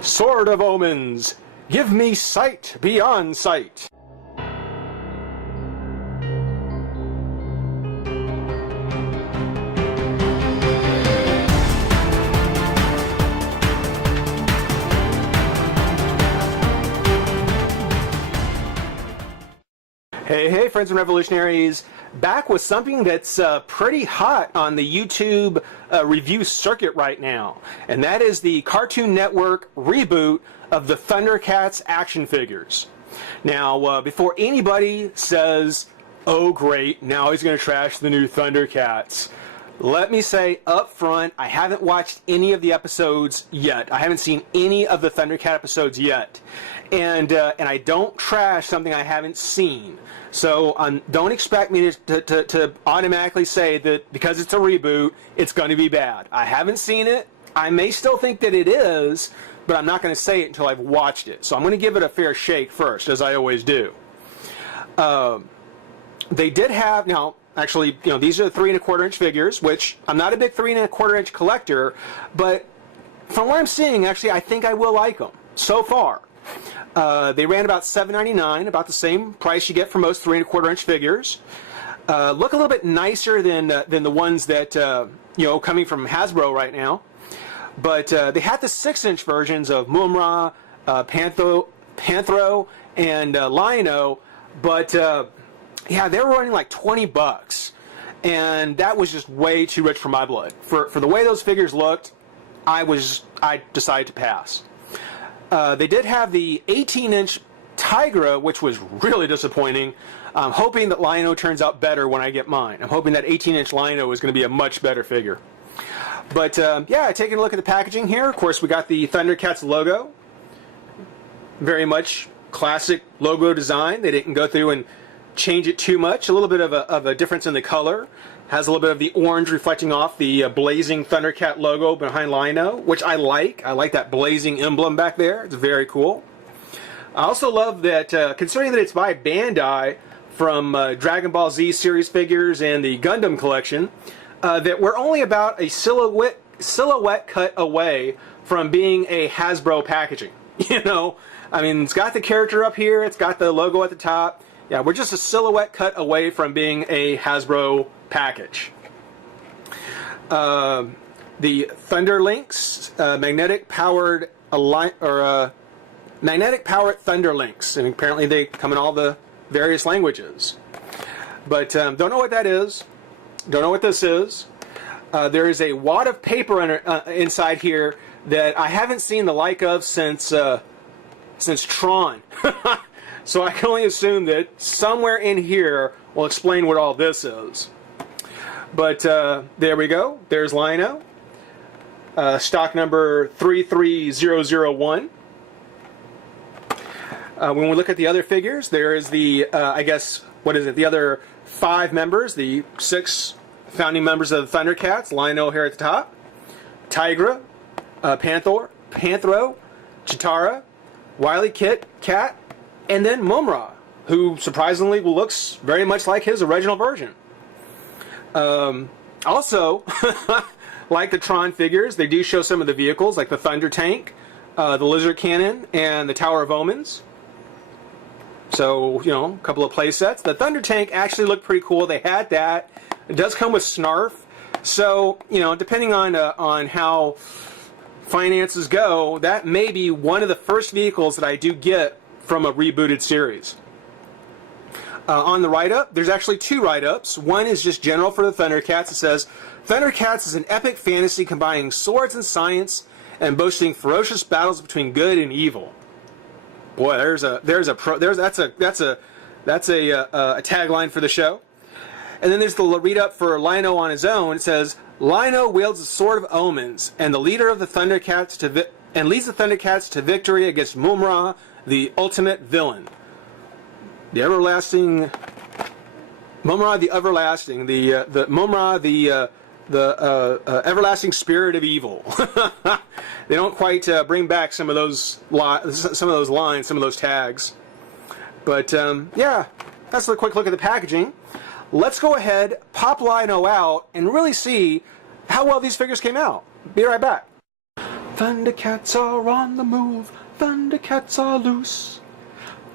Sword of Omens, give me sight beyond sight. Hey, friends and revolutionaries, back with something that's pretty hot on the YouTube review circuit right now, and that is the Cartoon Network reboot of the Thundercats action figures. Now, before anybody says, oh great, now he's going to trash the new Thundercats, let me say up front, I haven't watched any of the episodes yet. I haven't seen any of the Thundercat episodes yet. And I don't trash something I haven't seen. So don't expect me to automatically say that because it's a reboot, it's going to be bad. I haven't seen it. I may still think that it is, but I'm not going to say it until I've watched it. So I'm going to give it a fair shake first, as I always do. They did have, now, actually, you know, these are the 3 1/4 inch figures, which I'm not a big 3 1/4 inch collector, but from what I'm seeing, actually, I think I will like them so far. They ran about $7.99, about the same price you get for most 3 1/4 inch figures. Look a little bit nicer than the ones that you know, coming from Hasbro right now. But they had the 6-inch versions of Mumm-Ra, Panthro, and Lion-O, but yeah, they were running like $20, and that was just way too rich for my blood. For the way those figures looked, I decided to pass. They did have the 18-inch Tigra, which was really disappointing. I'm hoping that Lion-O turns out better when I get mine. I'm hoping that 18-inch Lion-O is going to be a much better figure. But yeah, taking a look at the packaging here, of course we got the Thundercats logo. Very much classic logo design. They didn't go through and change it too much. A little bit of a difference in the color. Has a little bit of the orange reflecting off the blazing Thundercat logo behind Lion-O, which I like. I like that blazing emblem back there. It's very cool. I also love that, considering that it's by Bandai from Dragon Ball Z series figures and the Gundam collection, that we're only about a silhouette cut away from being a Hasbro packaging. You know, I mean, it's got the character up here, it's got the logo at the top. Yeah, we're just a silhouette cut away from being a Hasbro package. The Thunderlinks, magnetic powered Thunderlinks. I mean, apparently they come in all the various languages. But don't know what that is. Don't know what this is. There is a wad of paper inside here that I haven't seen the like of since Tron. So I can only assume that somewhere in here will explain what all this is. But there we go. There's Lion-O. Stock number 33001. When we look at the other figures, there is the, I guess, what is it? The other 5 members, the 6 founding members of the Thundercats. Lion-O here at the top. Tigra, Panthro, Chitara, Wily Cat, and then Mumm-Ra, who surprisingly looks very much like his original version. Also, like the Tron figures, they do show some of the vehicles, like the Thunder Tank, the Lizard Cannon, and the Tower of Omens. So, you know, a couple of play sets. The Thunder Tank actually looked pretty cool. They had that. It does come with Snarf. So, you know, depending on how finances go, that may be one of the first vehicles that I do get from a rebooted series. On the write-up, there's actually 2 write-ups. One is just general for the Thundercats. It says, Thundercats is an epic fantasy combining swords and science and boasting ferocious battles between good and evil. Boy, that's a tagline for the show. And then there's the read-up for Lion-O on his own. It says, Lion-O wields the Sword of Omens and the leader of the Thundercats leads the Thundercats to victory against Mumm-Ra, the ultimate villain. The everlasting Mumm-Ra, the everlasting, the Mumm-Ra, the everlasting spirit of evil. They don't quite bring back some of those lines, some of those tags. But yeah, that's a quick look at the packaging. Let's go ahead, pop Lion-O out, and really see how well these figures came out. Be right back. Thundercats are on the move, Thundercats are loose.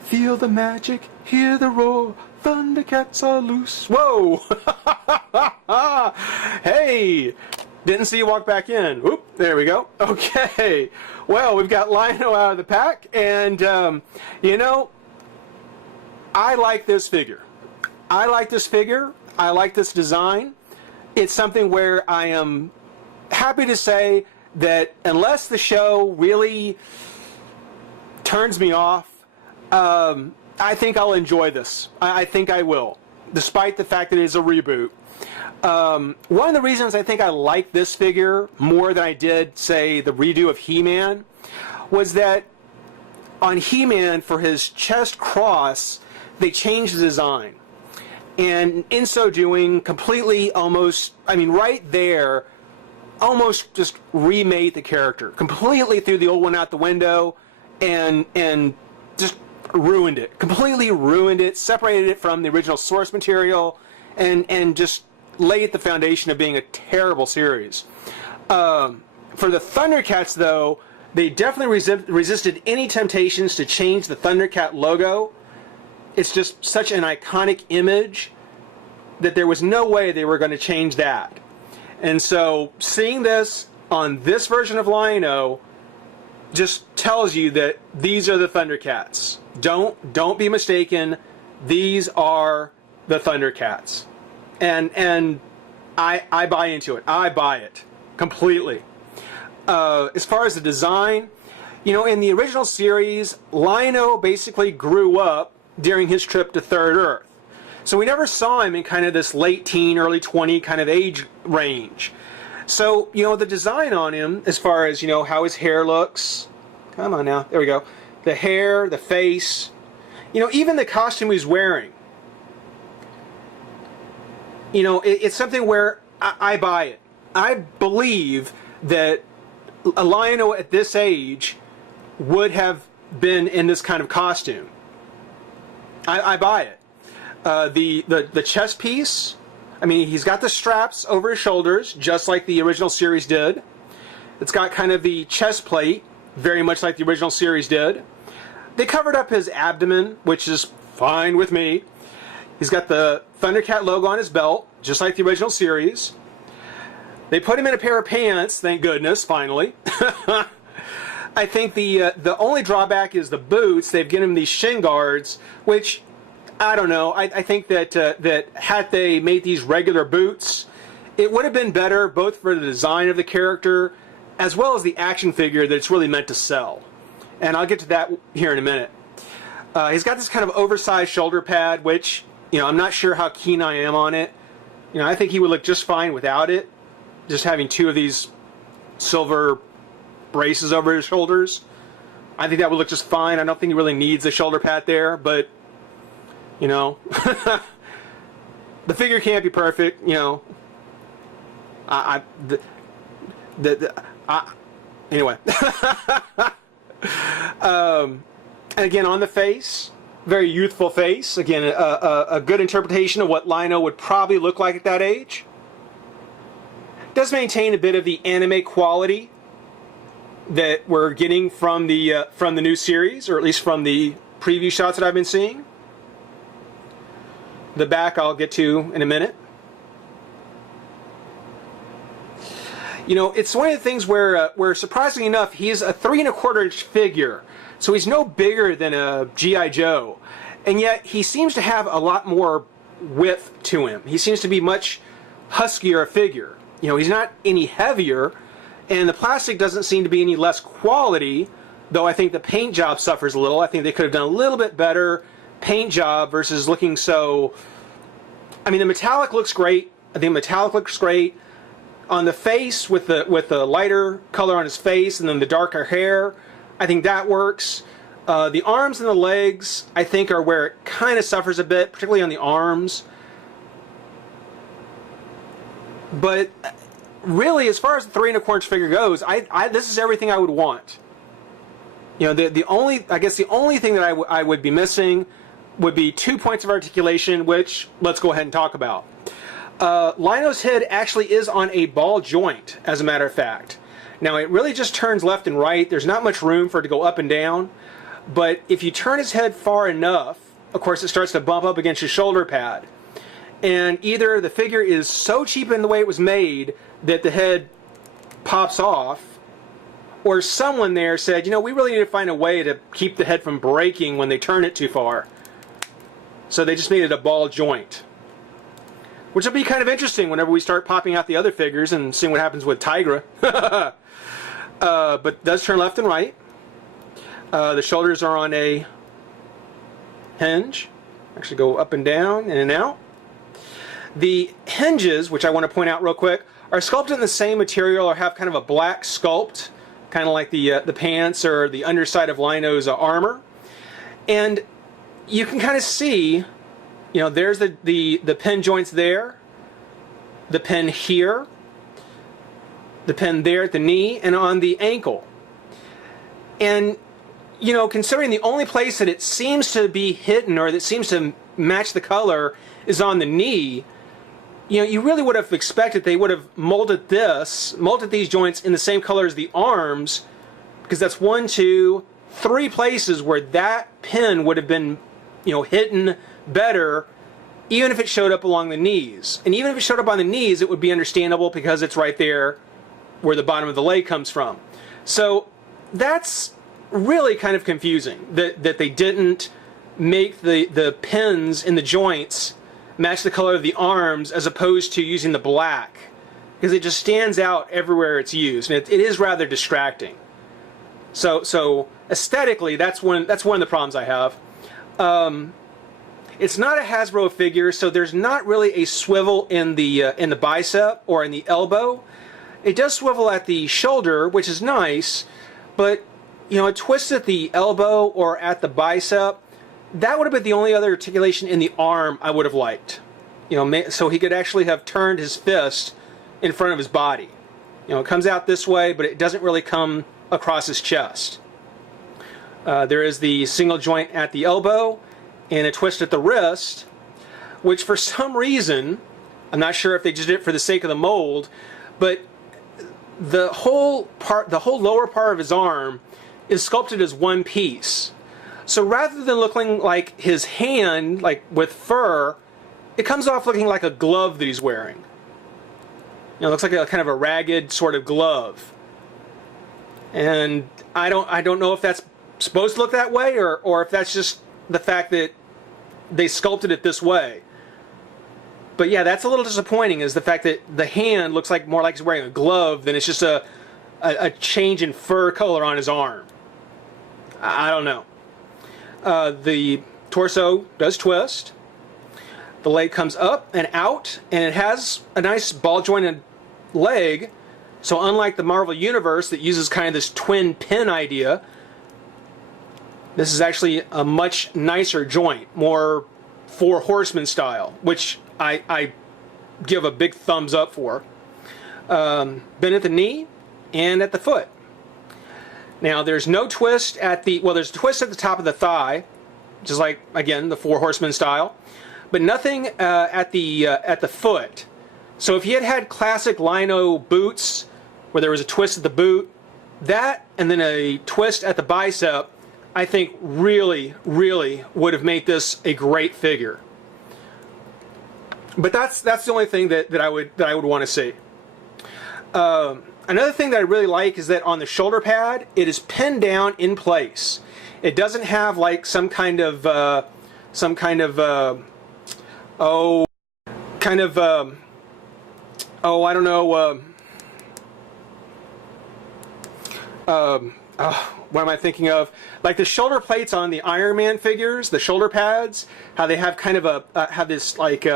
Feel the magic, hear the roar, Thundercats are loose. Whoa! Hey! Didn't see you walk back in. Oop, there we go. Okay. Well, we've got Lion-O out of the pack, and, you know, I like this figure. I like this figure. I like this design. It's something where I am happy to say that unless the show really turns me off, I think I'll enjoy this. I think I will, despite the fact that it is a reboot. One of the reasons I think I like this figure more than I did, say, the redo of He-Man, was that on He-Man, for his chest cross, they changed the design. And in so doing, completely almost, I mean, right there, almost just remade the character. Completely threw the old one out the window and just ruined it. Completely ruined it, separated it from the original source material, and just laid the foundation of being a terrible series. For the Thundercats, though, they definitely resisted any temptations to change the Thundercat logo. It's just such an iconic image that there was no way they were going to change that. And so seeing this on this version of Lion-O just tells you that these are the Thundercats. Don't be mistaken. These are the Thundercats. And I buy into it. I buy it completely. As far as the design, you know, in the original series, Lion-O basically grew up during his trip to Third Earth. So we never saw him in kind of this late teen, early 20 kind of age range. So, you know, the design on him, as far as, you know, how his hair looks, come on now, there we go, the hair, the face, you know, even the costume he's wearing, you know, it's something where I buy it. I believe that a Lion-O at this age would have been in this kind of costume. I buy it. The chest piece, I mean, he's got the straps over his shoulders, just like the original series did. It's got kind of the chest plate, very much like the original series did. They covered up his abdomen, which is fine with me. He's got the Thundercat logo on his belt, just like the original series. They put him in a pair of pants, thank goodness, finally. I think the only drawback is the boots. They've given him these shin guards, which, I don't know. I think that that had they made these regular boots, it would have been better both for the design of the character as well as the action figure that it's really meant to sell. And I'll get to that here in a minute. He's got this kind of oversized shoulder pad, which, you know, I'm not sure how keen I am on it. You know, I think he would look just fine without it. Just having two of these silver braces over his shoulders, I think that would look just fine. I don't think he really needs a shoulder pad there, but, you know, the figure can't be perfect, you know. Anyway. And again, on the face, very youthful face. Again, a good interpretation of what Lion-O would probably look like at that age. Does maintain a bit of the anime quality that we're getting from the new series, or at least from the preview shots that I've been seeing. The back I'll get to in a minute. You know, it's one of the things where surprisingly enough, he's a 3 1/4 inch figure, so he's no bigger than a G.I. Joe, and yet he seems to have a lot more width to him. He seems to be much huskier a figure. You know, he's not any heavier, and the plastic doesn't seem to be any less quality, though I think the paint job suffers a little. I think they could have done a little bit better paint job versus looking so... I mean, the metallic looks great. I think metallic looks great. On the face, with the lighter color on his face and then the darker hair, I think that works. The arms and the legs, I think, are where it kind of suffers a bit, particularly on the arms. But really, as far as the 3 1/4 inch figure goes, this is everything I would want. You know, the only thing that I would be missing would be 2 points of articulation, which let's go ahead and talk about. Lion-O's head actually is on a ball joint, as a matter of fact. Now it really just turns left and right. There's not much room for it to go up and down. But if you turn his head far enough, of course it starts to bump up against his shoulder pad. And either the figure is so cheap in the way it was made that the head pops off, or someone there said, you know, we really need to find a way to keep the head from breaking when they turn it too far. So they just made it a ball joint. Which will be kind of interesting whenever we start popping out the other figures and seeing what happens with Tigra. But it does turn left and right. The shoulders are on a hinge. Actually go up and down, in and out. The hinges, which I want to point out real quick, are sculpted in the same material or have kind of a black sculpt, kind of like the pants or the underside of Lino's armor. And you can kind of see, you know, there's the pin joints there, the pin here, the pin there at the knee, and on the ankle. And, you know, considering the only place that it seems to be hidden or that seems to match the color is on the knee, you know, you really would have expected they would have molded these joints in the same color as the arms, because that's 1, 2, 3 places where that pin would have been, you know, hidden better, even if it showed up along the knees. And even if it showed up on the knees, it would be understandable because it's right there where the bottom of the leg comes from. So that's really kind of confusing that they didn't make the pins in the joints match the color of the arms as opposed to using the black, because it just stands out everywhere it's used, and it is rather distracting. So aesthetically, that's one of the problems I have. It's not a Hasbro figure, so there's not really a swivel in the bicep or in the elbow. It does swivel at the shoulder, which is nice, but you know, a twist at the elbow or at the bicep, that would have been the only other articulation in the arm I would have liked. You know, so he could actually have turned his fist in front of his body. You know, it comes out this way, but it doesn't really come across his chest. There is the single joint at the elbow and a twist at the wrist, which for some reason, I'm not sure if they just did it for the sake of the mold, but the whole lower part of his arm is sculpted as one piece. So rather than looking like his hand, like with fur, it comes off looking like a glove that he's wearing. You know, it looks like a kind of a ragged sort of glove. And I don't know if that's supposed to look that way or if that's just the fact that they sculpted it this way. But yeah, that's a little disappointing, is the fact that the hand looks like more like he's wearing a glove than it's just a change in fur color on his arm. I don't know. The torso does twist. The leg comes up and out, and it has a nice ball jointed leg. So unlike the Marvel Universe that uses kind of this twin pin idea, this is actually a much nicer joint, more Four Horsemen style, which I give a big thumbs up for. Been at the knee and at the foot. Now there's no twist at the, well, there's a twist at the top of the thigh, just like, again, the Four Horsemen style, but nothing at the foot. So if he had classic Lino boots where there was a twist at the boot, that and then a twist at the bicep, I think really, really would have made this a great figure. But that's the only thing that I would want to see. Another thing that I really like is that on the shoulder pad, it is pinned down in place. It doesn't have like some kind of I don't know. What am I thinking of? Like the shoulder plates on the Iron Man figures, the shoulder pads, how they have kind of have this like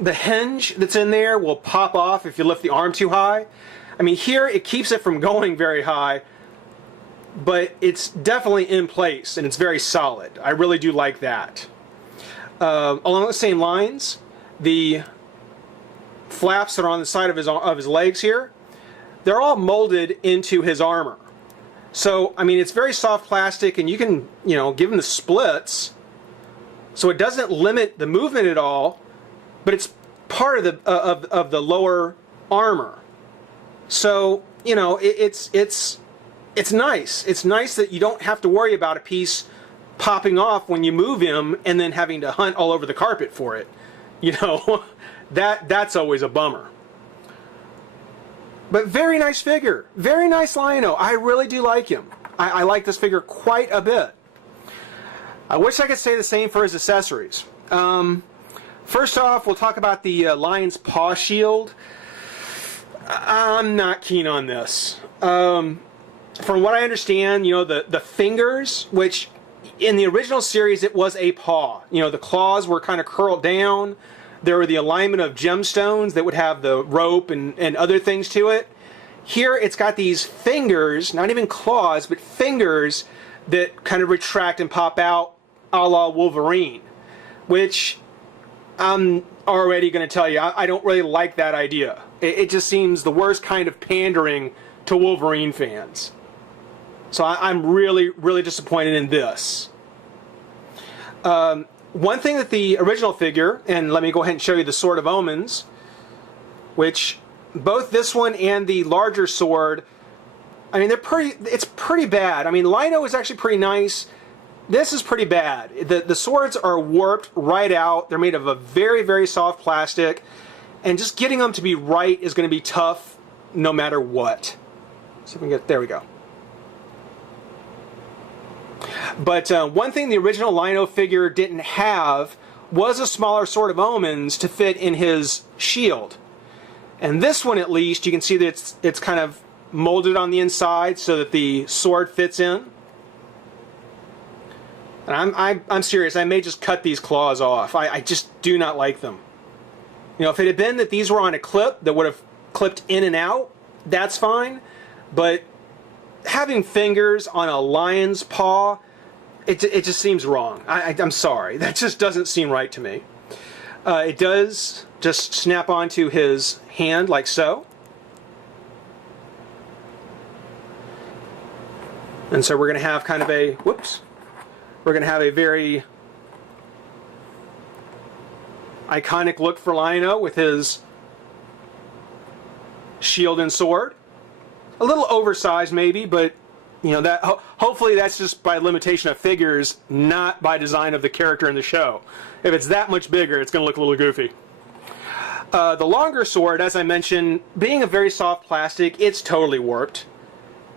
the hinge that's in there will pop off if you lift the arm too high. I mean, here it keeps it from going very high, but it's definitely in place and it's very solid. I really do like that. Along the same lines, the flaps that are on the side of his legs here, they're all molded into his armor. So, I mean, it's very soft plastic, and you can, you know, give him the splits, so it doesn't limit the movement at all, but it's part of the lower armor. So, you know, it's nice. It's nice that you don't have to worry about a piece popping off when you move him and then having to hunt all over the carpet for it. You know, that's always a bummer. But very nice figure. Very nice Lion-O. I really do like him. I like this figure quite a bit. I wish I could say the same for his accessories. First off, we'll talk about the lion's paw shield. I'm not keen on this. From what I understand, you know, the fingers, which in the original series it was a paw. You know, the claws were kind of curled down. There were the alignment of gemstones that would have the rope and other things to it. Here it's got these fingers, not even claws, but fingers that kind of retract and pop out a la Wolverine, which I'm already going to tell you, I don't really like that idea. It just seems the worst kind of pandering to Wolverine fans. So I'm really, really disappointed in this. One thing that the original figure, and let me go ahead and show you the Sword of Omens, which both this one and the larger sword, I mean, it's pretty bad. I mean, Lion-O is actually pretty nice. This is pretty bad. The swords are warped right out. They're made of a very, very soft plastic, and just getting them to be right is going to be tough no matter what. So we can get, there we go. But one thing the original Lion-O figure didn't have was a smaller Sword of Omens to fit in his shield. And this one, at least, you can see that it's kind of molded on the inside so that the sword fits in. And I'm serious, I may just cut these claws off. I just do not like them. You know, if it had been that these were on a clip that would have clipped in and out, that's fine. But having fingers on a lion's paw, it just seems wrong. I'm sorry, that just doesn't seem right to me. It does just snap onto his hand like so. And so we're going to have kind of a, we're going to have a very iconic look for Lion-O with his shield and sword. A little oversized maybe, but you know, that hopefully that's just by limitation of figures, not by design of the character in the show. If it's that much bigger, it's going to look a little goofy. The longer sword, as I mentioned, being a very soft plastic, it's totally warped.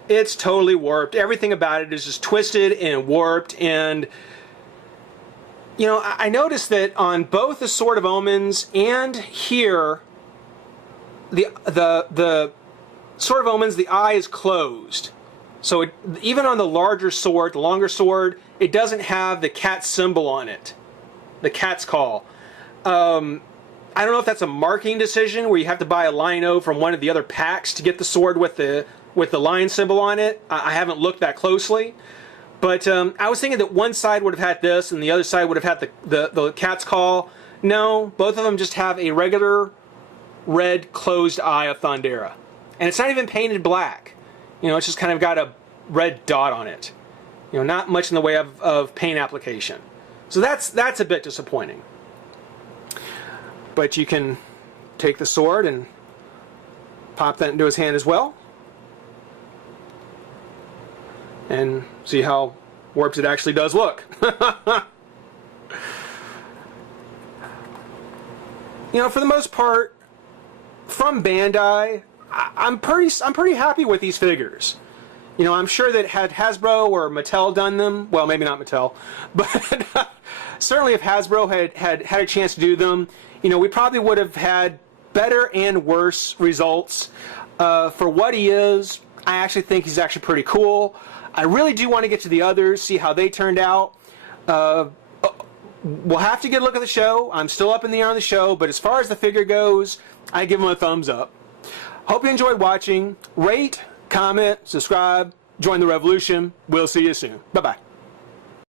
It's totally warped. Everything about it is just twisted and warped. And you know, I noticed that on both the Sword of Omens and here, the Sword of Omens, the eye is closed. So even on the larger sword, the longer sword, it doesn't have the cat symbol on it, the cat's call. I don't know if that's a marketing decision where you have to buy a Lion-O from one of the other packs to get the sword with the lion symbol on it. I haven't looked that closely, but I was thinking that one side would have had this and the other side would have had the cat's call. No, both of them just have a regular red closed eye of Thundera, and it's not even painted black. You know, it's just kind of got a red dot on it. You know, not much in the way of paint application. So that's a bit disappointing. But you can take the sword and pop that into his hand as well. And see how warped it actually does look. You know, for the most part, from Bandai, I'm pretty happy with these figures. You know, I'm sure that had Hasbro or Mattel done them, well, maybe not Mattel, but certainly if Hasbro had a chance to do them, you know, we probably would have had better and worse results. For what he is, I actually think he's actually pretty cool. I really do want to get to the others, see how they turned out. We'll have to get a look at the show. I'm still up in the air on the show, but as far as the figure goes, I give him a thumbs up. Hope you enjoyed watching. Rate, comment, subscribe, join the revolution. We'll see you soon. Bye-bye.